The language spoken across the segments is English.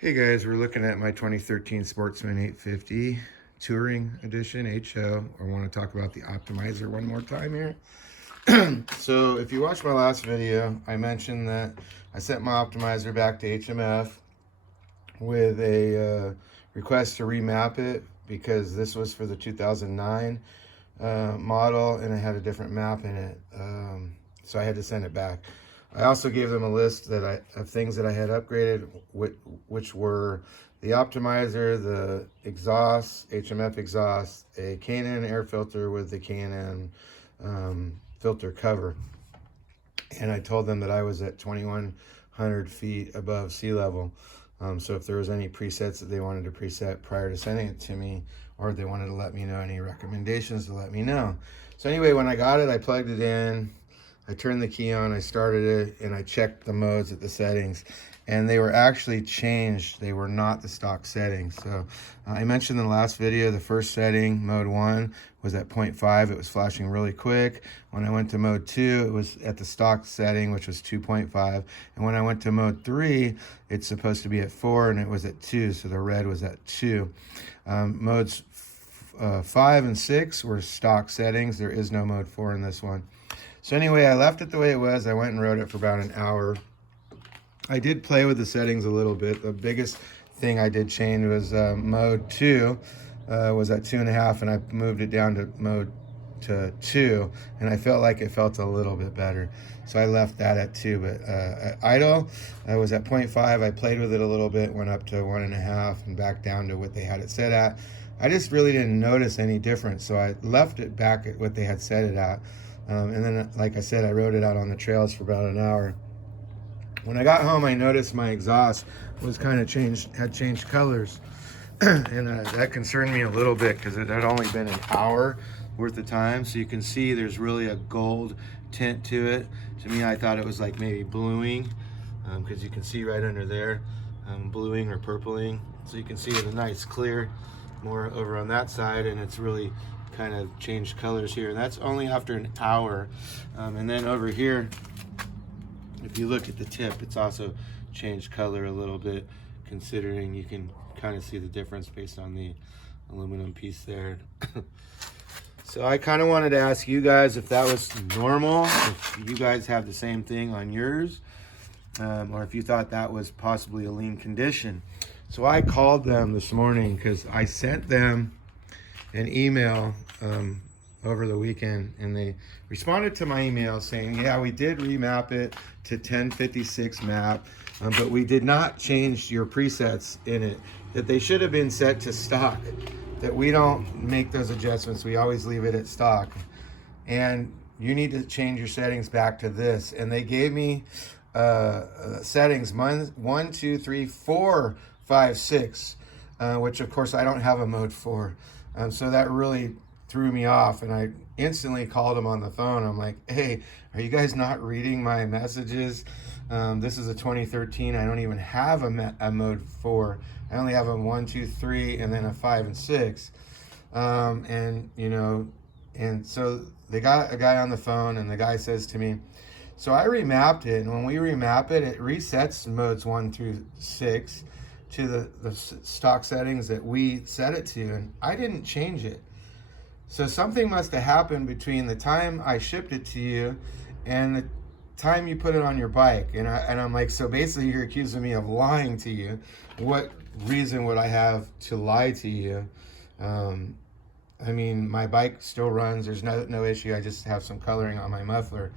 Hey guys, we're looking at my 2013 Sportsman 850 Touring Edition HO. I want to talk about the optimizer one more time here. So if you watched my last video, I mentioned that I sent my optimizer back to HMF with a request to remap it because this was for the 2009 model and it had a different map in it. So I had to send it back. I also gave them a list of things that I had upgraded, which were the optimizer, the exhaust, HMF exhaust, a K&N air filter with the K&N filter cover. And I told them that I was at 2,100 feet above sea level. So if there was any presets that they wanted to preset prior to sending it to me, or they wanted to let me know any recommendations, to let me know. So anyway, when I got it, I plugged it in, I turned the key on, I started it, and I checked the modes at the settings, and they were actually changed. They were not the stock settings. So I mentioned in the last video, the first setting, mode 1, was at 0.5. It was flashing really quick. When I went to mode 2, it was at the stock setting, which was 2.5. And when I went to mode 3, it's supposed to be at 4, and it was at 2, so the red was at 2. Modes 5 and 6 were stock settings. There is no mode 4 in this one. So anyway, I left it the way it was. I went and rode it for about an hour. I did play with the settings a little bit. The biggest thing I did change was mode 2 was at 2.5, and I moved it down to mode 2, and I felt like it felt a little bit better. So I left that at 2, but at idle, I was at 0.5. I played with it a little bit, went up to 1.5 and back down to what they had it set at. I just really didn't notice any difference, so I left it back at what they had set it at. And then, like I said, I rode it out on the trails for about an hour. When I got home, I noticed my exhaust was kind of had changed colors. And that concerned me a little bit because it had only been an hour worth of time. So you can see there's really a gold tint to it. To me, I thought it was like maybe bluing, because you can see right under there, bluing or purpling. So you can see it a nice clear more over on that side, and it's really kind of changed colors here, and that's only after an hour. And then over here, if you look at the tip, it's also changed color a little bit, considering you can kind of see the difference based on the aluminum piece there. So I kind of wanted to ask you guys if that was normal, if you guys have the same thing on yours, or if you thought that was possibly a lean condition. So I called them this morning because I sent them an email over the weekend, and they responded to my email saying, yeah, we did remap it to 1056 map, but we did not change your presets in it, that they should have been set to stock, that we don't make those adjustments, we always leave it at stock, and you need to change your settings back to this. And they gave me settings 1, 2, 3, 4, 5, 6, which of course I don't have a mode 4. So that really threw me off, and I instantly called them on the phone. I'm like, hey, are you guys not reading my messages? This is a 2013. I don't even have a mode 4. I only have a 1, 2, 3, and then a 5 and 6. And you know, and so they got a guy on the phone, and the guy says to me, so I remapped it, and when we remap it, it resets modes 1 through 6 to the stock settings that we set it to, and I didn't change it. So something must have happened between the time I shipped it to you and the time you put it on your bike. And I'm like, so basically you're accusing me of lying to you. What reason would I have to lie to you? I mean, my bike still runs. There's no issue. I just have some coloring on my muffler.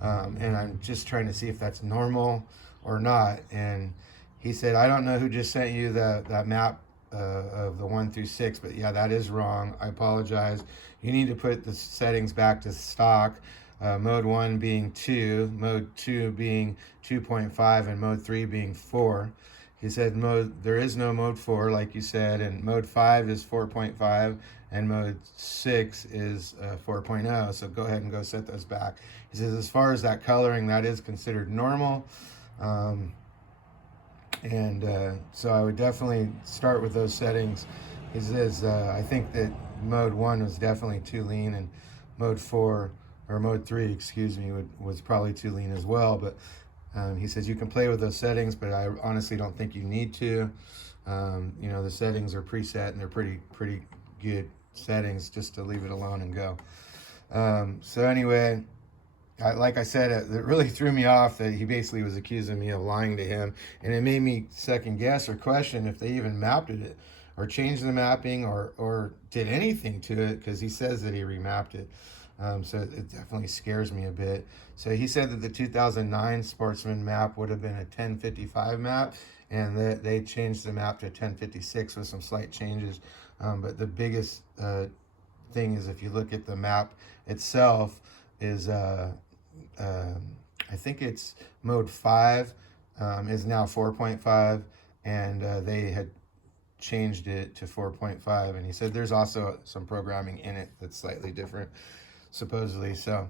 And I'm just trying to see if that's normal or not. And he said, I don't know who just sent you that map of the 1 through 6, but yeah, that is wrong. I apologize. You need to put the settings back to stock. Mode 1 being 2, mode 2 being 2.5, and mode 3 being 4. He said there is no mode 4, like you said, and mode 5 is 4.5, and mode 6 is 4.0. So go ahead and go set those back. He says, as far as that coloring, that is considered normal. So I would definitely start with those settings. He says, I think that mode 1 was definitely too lean, and mode 4, or mode 3, excuse me, was probably too lean as well. But He says you can play with those settings, but I honestly don't think you need to. You know, the settings are preset and they're pretty good settings just to leave it alone and go. So anyway, like I said, it really threw me off that he basically was accusing me of lying to him, and it made me second guess or question if they even mapped it or changed the mapping or did anything to it, because he says that he remapped it. So it definitely scares me a bit. So he said that the 2009 Sportsman map would have been a 1055 map, and that they changed the map to 1056 with some slight changes. But the biggest thing is, if you look at the map itself, is I think it's mode 5 is now 4.5, and they had changed it to 4.5, and he said there's also some programming in it that's slightly different, supposedly. So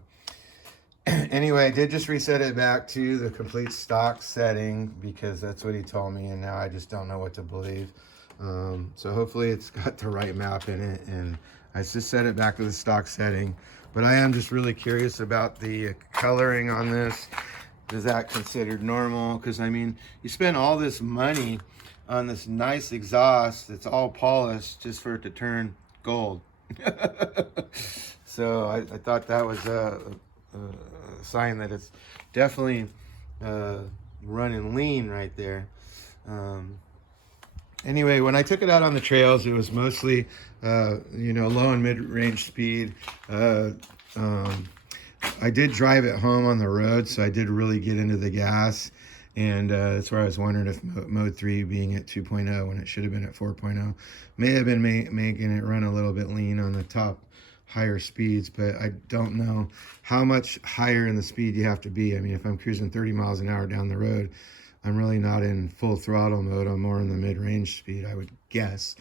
anyway, I did just reset it back to the complete stock setting, because that's what he told me, and now I just don't know what to believe. So hopefully it's got the right map in it, and I just set it back to the stock setting. But I am just really curious about the coloring on this. Is that considered normal? Because I mean, you spend all this money on this nice exhaust that's all polished just for it to turn gold. So I thought that was a sign that it's definitely running lean right there. Anyway, when I took it out on the trails, it was mostly, you know, low and mid-range speed. I did drive it home on the road, so I did really get into the gas. And that's where I was wondering if mode 3 being at 2.0 when it should have been at 4.0 may have been making it run a little bit lean on the top higher speeds. But I don't know how much higher in the speed you have to be. I mean, if I'm cruising 30 miles an hour down the road, I'm really not in full throttle mode. I'm more in the mid-range speed, I would guess.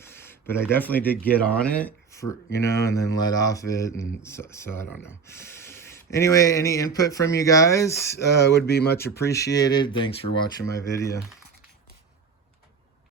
But I definitely did get on it for, you know, and then let off it, and so I don't know. Anyway, any input from you guys would be much appreciated. Thanks for watching my video.